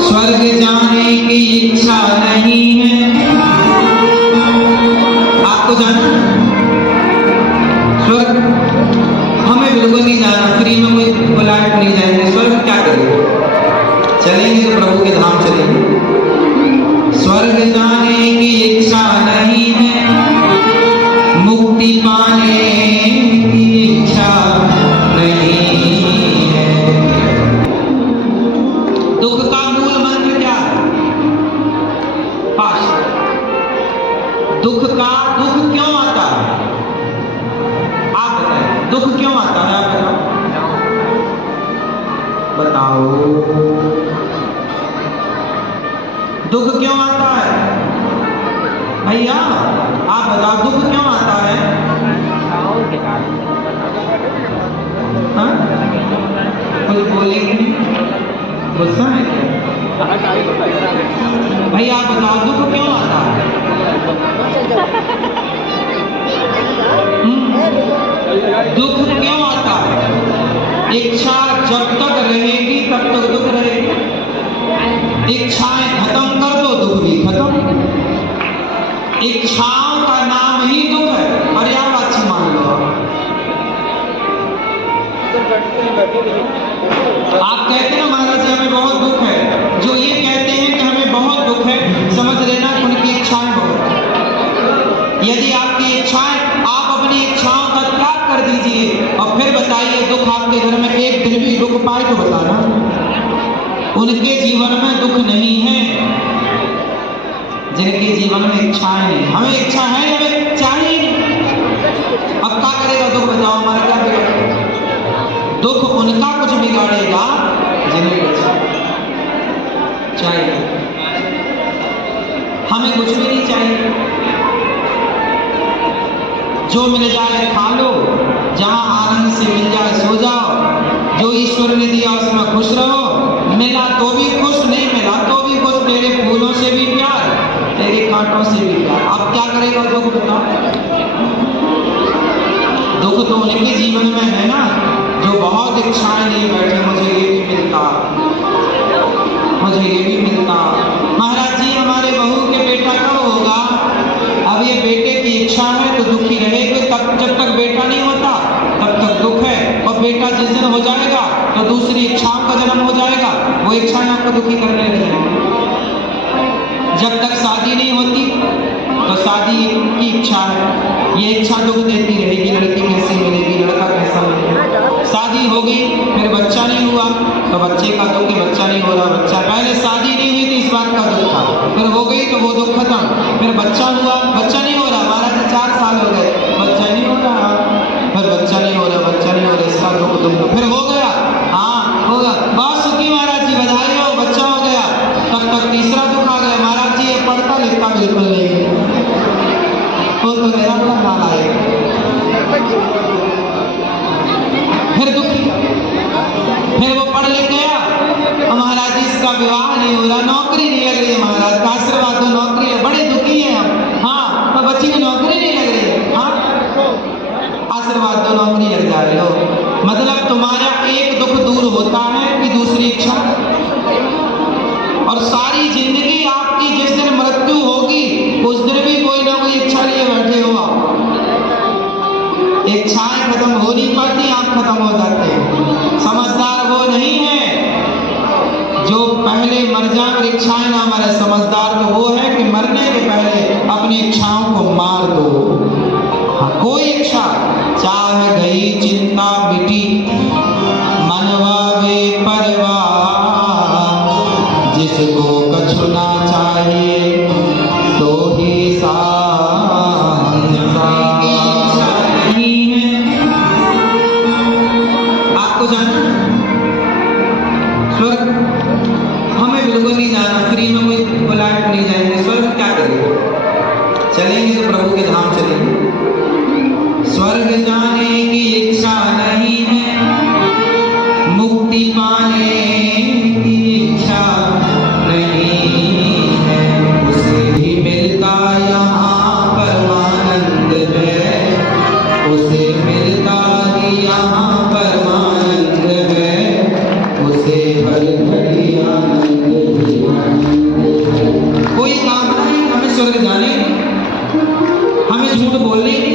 स्वर्ग जाने की इच्छा नहीं है। आपको जाना स्वर्ग? हमें बिल्कुल नहीं जाना, फ्री में कोई बुलाए नहीं जाएंगे। स्वर्ग क्या करेंगे? चलेंगे तो प्रभु के धाम चलेंगे। स्वर्ग जाने की इच्छा नहीं है, मुक्ति पाने की इच्छा नहीं है। दुख का मूल मंत्र क्या है? पाश। दुख क्यों आता है? आप बताएं, दुख क्यों आता है? आप बताओ, दुख क्यों आता है? भैया आप बताओ, दुख क्यों आता है? हाँ? कुछ बोलेंगे नहीं? गुस्सा है क्या? भैया आप बताओ, दुख क्यों आता है? दुख क्यों आता है? इच्छा जब तक रहेगी तब तक दुख रहेगा। इच्छाएं खत्म कर दो, दुख भी खत्म। इच्छाओं का नाम ही दुख है। पर्यावाची मान लो। आप कहते हैं महाराज जी हमें बहुत दुख है, जो ये कहते हैं कि हमें बहुत दुख है, समझ लेना उनकी इच्छाएं बहुत। यदि आपकी इच्छाएं, आप अपनी इच्छाओं का त्याग कर दीजिए और फिर बताइए दुख आपके घर में एक दिन भी रुक पाए तो बताना। उनके जीवन में दुख नहीं है जिनके जीवन में इच्छाएं नहीं। हमें इच्छा है, हमें चाहिए नहीं। अब क्या करेगा दुख? बताओ हमारा क्या बिगाड़ेगा? दुख उनका कुछ बिगाड़ेगा जिन्हें कुछ चाहिए। हमें कुछ भी नहीं चाहिए। जो मिल जाए खा लो, जहां आनंद से मिल जाए सो जाओ। जो ईश्वर ने दिया उसमें खुश रहो। मिला तो भी खुश, नहीं मिला तो भी खुश। तेरे फूलों से भी प्यार, तेरे कांटों से भी प्यार। अब क्या करेगा दुख? बताओ। दुख तो उनके जीवन में है ना जो बहुत इच्छाएं लिए बैठे, मुझे ये भी मिलता, मुझे ये भी मिलता। महाराज जी हमारे बहू के बेटा कब होगा? अब ये बेटे की इच्छा है तो दुखी रहेगी। तब जब तक बेटा नहीं होता तब तक दुख है, और बेटा जिस दिन हो जाएगा तो दूसरी इच्छाओं का जन्म हो जाएगा, वो इच्छाएं आपको दुखी करने लगेंगी। जब तक शादी नहीं होती तो शादी की इच्छा है, ये इच्छा दुख देती रहेगी। लड़की कैसे मिलेगी, लड़का कैसा मिलेगा? शादी हो गई फिर बच्चा नहीं हुआ तो बच्चे का दुख, बच्चा नहीं हो रहा। बच्चा पहले शादी नहीं हुई थी इस बात का दुख था, फिर हो गई तो वो दुख खत्म। फिर बच्चा हुआ, बच्चा नहीं हो रहा, हमारा तो 4 साल हो गए, बच्चा नहीं हो रहा। फिर बच्चा नहीं हो रहा, बच्चा नहीं हो रहा, इसका दुख। फिर हो गया, हाँ होगा, बहुत सुखी महाराज जी, बधाई हो, बच्चा हो गया। तब तक तीसरा दुख आ गया, महाराज जी ये पढ़ता लिखता बिल्कुल नहीं है, वो तो मेरा बड़ा नाला है। फिर दुखी, फिर वो पढ़ लिख गया, महाराज जी इसका विवाह नहीं हो रहा, नौकरी नहीं लग रही है, महाराज का आशीर्वाद दो, नौकरी है। बड़े दुखी हैं हम। हाँ तो बच्ची की नौकरी नहीं लग रही है, हाँ आशीर्वाद दो, नौकरी लग जाए लो। मतलब तुम्हारा एक दुख दूर होता है कि दूसरी इच्छा। और सारी जिंदगी आपकी जिस दिन मृत्यु होगी उस दिन भी कोई ना कोई इच्छा लिए बैठे हो आप। इच्छाएं खत्म हो नहीं पाती, आप खत्म हो जाते हैं। समझदार वो नहीं है जो पहले मर जाकर इच्छाएं ना मरे। समझदार तो वो है कि मरने के पहले अपनी इच्छाओं को मार दो। हाँ, कोई इच्छा चाहे गई चिंता मिटी, मनवा वे परवाह, जिसको कछु ना चाहिए तो ही नहीं है। आपको जाना स्वर्ग? हमें बिल्कुल नहीं जाना, फ्री में कोई बुलाए नहीं जाएंगे। स्वर्ग क्या करेंगे? चलेंगे तो प्रभु के धाम चलेंगे। स्वर्ग जाने की इच्छा नहीं है, मुक्ति पाने की इच्छा नहीं है। उसे भी मिलता यहाँ परमानंद है, उसे मिलता ही यहाँ परमानंद है, उसे हर घड़ी आनंद है। स्वर्ग जाने, हमें झूठ बोलने